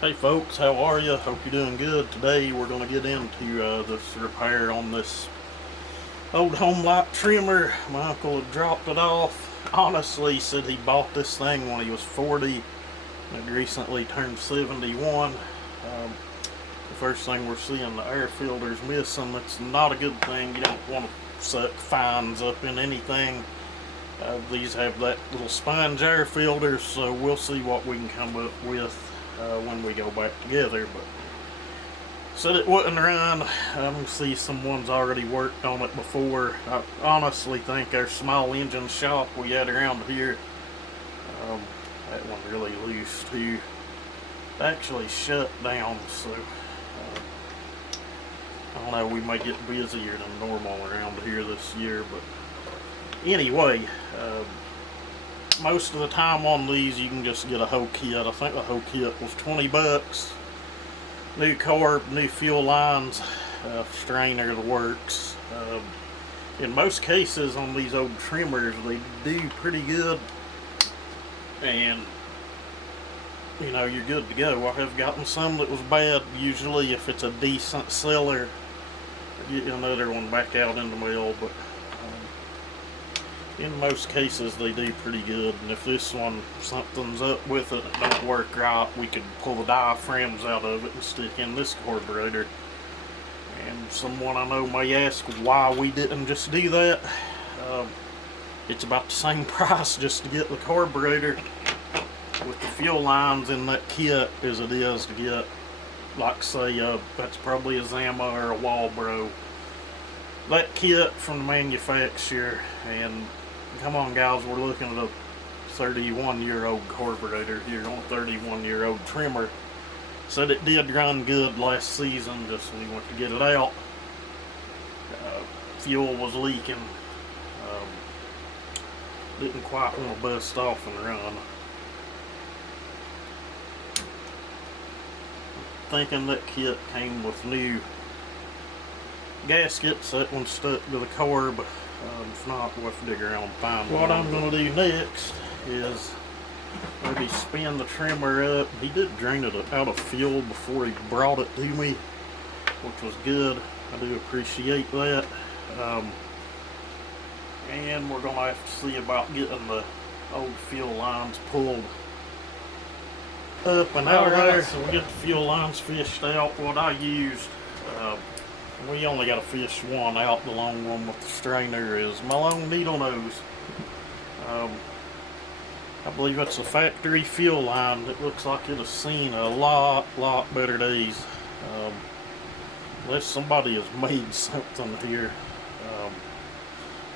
Hey folks, how are you? Hope you're doing good. Today we're going to get into this repair on this old Homelite trimmer. My uncle had dropped it off. Honestly, he said he bought this thing when he was 40 and recently turned 71. The first thing we're seeing, the air filter's missing. That's not a good thing. You don't want to suck fines up in anything. These have that little sponge air filter, so we'll see what we can come up with when we go back together. But said it wouldn't run. I can see someone's already worked on it before. I honestly think our small engine shop we had around here, that one really loose too, actually shut down, so I don't know, we may get busier than normal around here this year. But anyway, most of the time on these you can just get a whole kit. I think the whole kit was 20 bucks. New carb, new fuel lines, strainer, the works. In most cases on these old trimmers they do pretty good, and you know, you're good to go. I have gotten some that was bad. Usually if it's a decent seller, I get another one back out in the mail, but in most cases they do pretty good. And if this one, something's up with it, it don't work right, we could pull the diaphragms out of it and stick in this carburetor. And someone I know may ask why we didn't just do that. It's about the same price just to get the carburetor with the fuel lines in that kit as it is to get, like say, that's probably a Zama or a Walbro. That kit from the manufacturer. And come on guys, we're looking at a 31-year-old carburetor here on a 31-year-old trimmer. Said it did run good last season, just when we went to get it out. Fuel was leaking. Didn't quite want to bust off and run. Thinking that kit came with new gaskets. That one stuck to the carb. If not, we'll have to dig around and find one. What I'm going to do next is maybe spin the trimmer up. He did drain it out of fuel before he brought it to me, which was good. I do appreciate that. And we're going to have to see about getting the old fuel lines pulled up and out of there. So we get the fuel lines fished out. What I used, we only got to fish one out. The long one with the strainer is my long needle nose. I believe it's a factory fuel line. It looks like it has seen a lot better days. Unless somebody has made something here.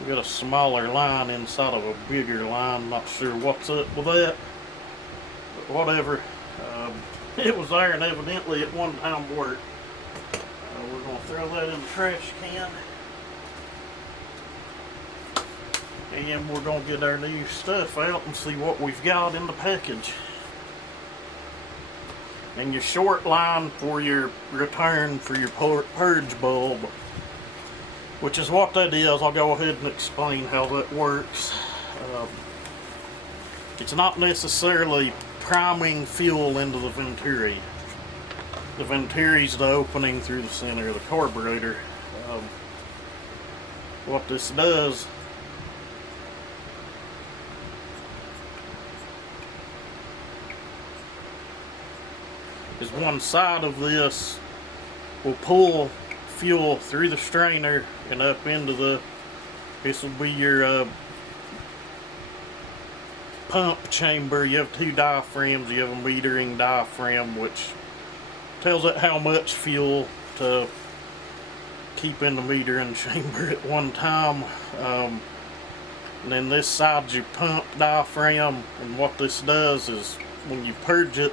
We got a smaller line inside of a bigger line. Not sure what's up with that, but whatever. It was there and evidently at one time worked. We're going to throw that in the trash can. And we're going to get our new stuff out and see what we've got in the package. And your short line for your return for your purge bulb, which is what that is. I'll go ahead and explain how that works. It's not necessarily priming fuel into the venturi. The venturi is the opening through the center of the carburetor. What this does is one side of this will pull fuel through the strainer and up into this will be your pump chamber. You have two diaphragms. You have a metering diaphragm which tells it how much fuel to keep in the metering chamber at one time. And then this side's your pump diaphragm, and what this does is when you purge it,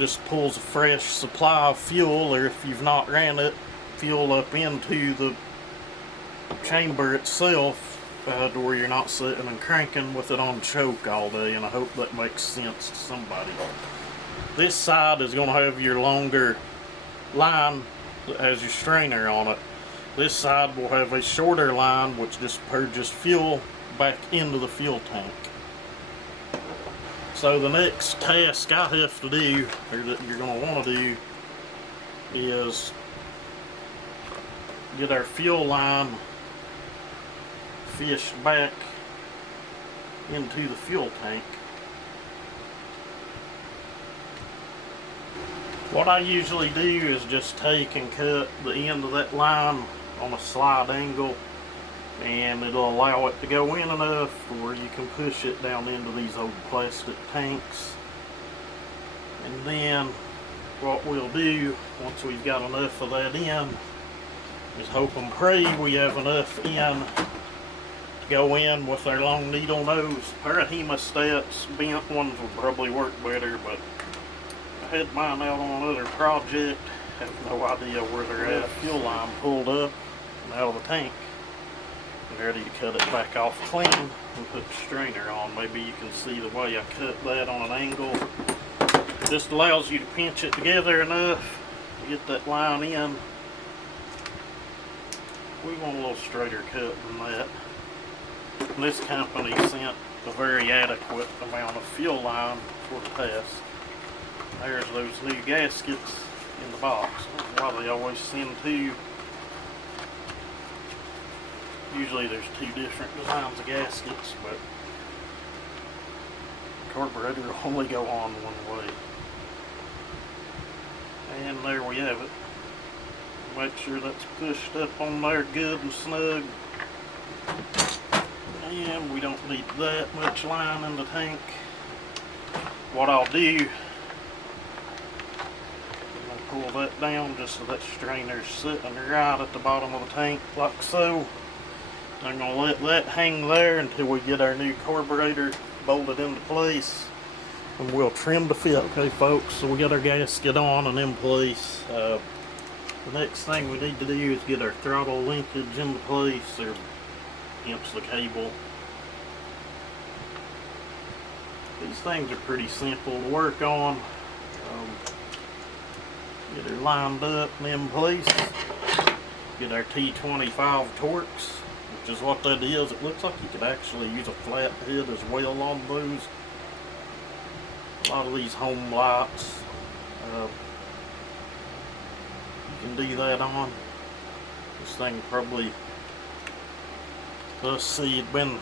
just pulls a fresh supply of fuel, or if you've not ran it, fuel up into the chamber itself, to where you're not sitting and cranking with it on choke all day. And I hope that makes sense to somebody. This side is going to have your longer line that has your strainer on it. This side will have a shorter line which just purges fuel back into the fuel tank. So the next task I have to do, or that you're going to want to do, is get our fuel line fished back into the fuel tank. What I usually do is just take and cut the end of that line on a slight angle, and it'll allow it to go in enough where you can push it down into these old plastic tanks. And then what we'll do, once we've got enough of that in, is hope and pray we have enough in to go in with our long needle nose. Pair of hemostats, bent ones would probably work better, but I had mine out on another project. Have no idea where they're at. Fuel line pulled up and out of the tank. I'm ready to cut it back off clean and put the strainer on. Maybe you can see the way I cut that on an angle. It just allows you to pinch it together enough to get that line in. We want a little straighter cut than that. And this company sent a very adequate amount of fuel line for the test. There's those new gaskets in the box. I don't know why they always send two. Usually there's two different designs of gaskets, but the carburetor will only go on one way. And there we have it. Make sure that's pushed up on there good and snug. And we don't need that much line in the tank. What I'll do, pull that down just so that strainer's sitting right at the bottom of the tank, like so. I'm going to let that hang there until we get our new carburetor bolted into place, and we'll trim the fit. Okay folks, so we got our gasket on and in place. The next thing we need to do is get our throttle linkage into place, or hence the cable. These things are pretty simple to work on. Get her lined up and in place. Get our T25 Torx, which is what that is. It looks like you could actually use a flat head as well on those. A lot of these Homelites, you can do that on. This thing probably, let's see, it'd been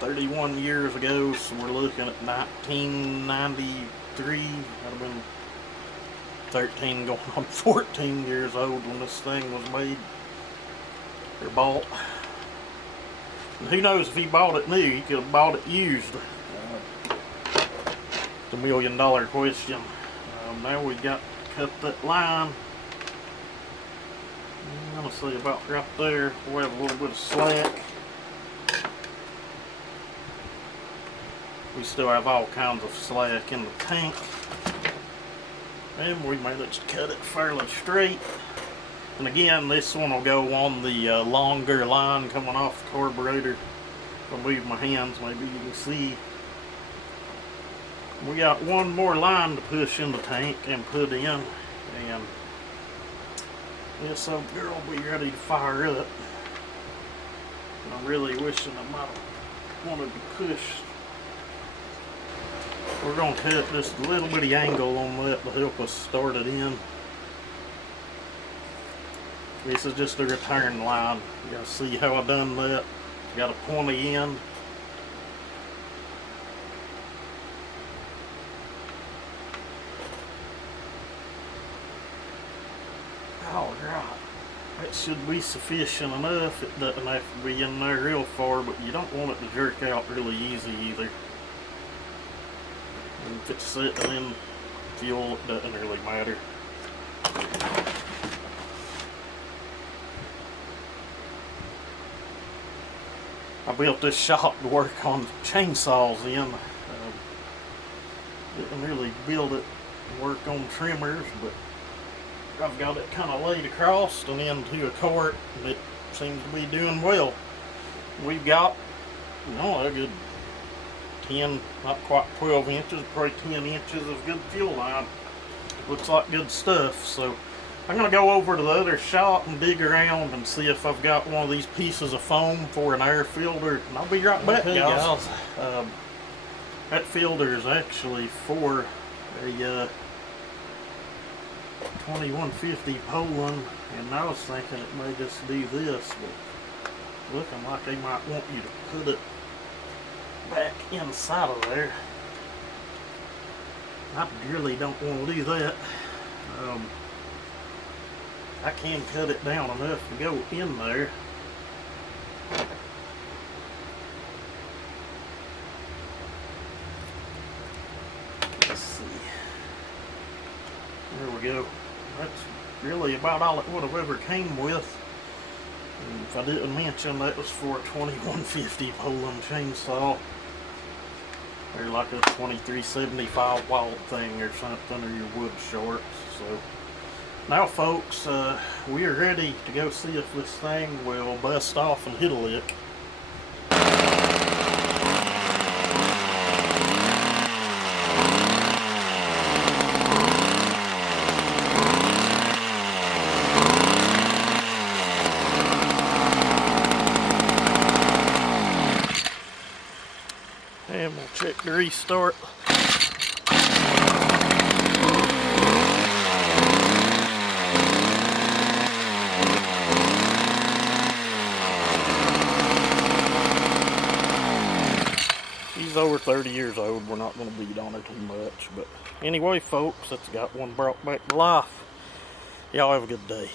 31 years ago, so we're looking at 1993. That'd have been 13 going on 14 years old when this thing was made or bought. And who knows, if he bought it new, he could have bought it used. It's a $1 million question. Now we got to cut that line. I'm gonna say about right there. We have a little bit of slack. We still have all kinds of slack in the tank, and we managed to cut it fairly straight. And again, this one will go on the longer line coming off the carburetor. If I move my hands, maybe you can see. We got one more line to push in the tank and put in, and this old girl will be ready to fire up. And I'm really wishing I might have wanted to push. We're going to cut just a little bitty angle on that to help us start it in. This is just a return line. You gotta see how I done that. You got a pointy end. Alright. That should be sufficient enough. It doesn't have to be in there real far, but you don't want it to jerk out really easy either. And if it's sitting in fuel, it doesn't really matter. I built this shop to work on chainsaws in. Didn't really build it to work on trimmers, but I've got it kind of laid across and into a cart, and it seems to be doing well. We've got, you know, a good 10, not quite 12 inches, probably 10 inches of good fuel line. Looks like good stuff, so I'm going to go over to the other shop and dig around and see if I've got one of these pieces of foam for an air filter. And I'll be right back, guys. That filter is actually for a 2150 Poland, and I was thinking it may just do this, but looking like they might want you to put it back inside of there. I really don't want to do that. I can cut it down enough to go in there. Let's see. There we go. That's really about all it would have ever came with. And if I didn't mention, that was for a 2150 Poland chainsaw. Or like a 2375 Walt thing or something, or your wood shorts. So now, folks, we are ready to go see if this thing will bust off and hit a lick. And we'll check the restart. She's over 30 years old. We're not going to beat on her too much. But anyway, folks, that's got one brought back to life. Y'all have a good day.